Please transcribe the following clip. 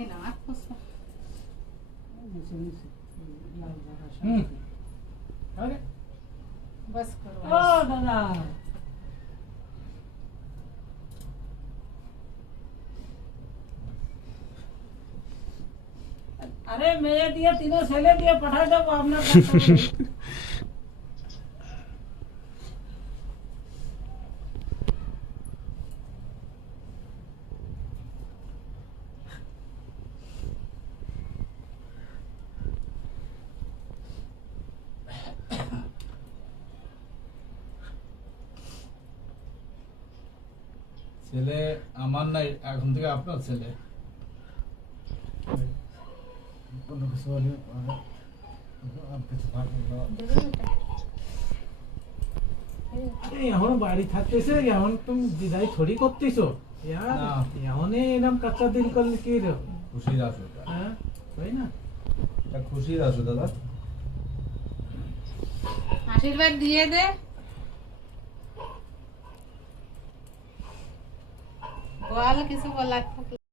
এই না আর কষ্ট আরে बस करो ও দাদা अरे मेये दिए तीनों ছেলে দিয়ে পাঠাই দেবো আপনার কাছে ছেলে আমার নাই, এখন থেকে আপনার ছেলে। কোনো কিছু হলে এখন বাড়ি থাকতেছে এখন তুমি দিদাই থরি করতেছো না। এখন এরকম কাঁচা দিল করলে কি রে খুশির আসো, হ্যাঁ তাই না এটা খুশির আসো দাদা। আশীর্বাদ দিয়ে দে বল কিছু বলার থাকলে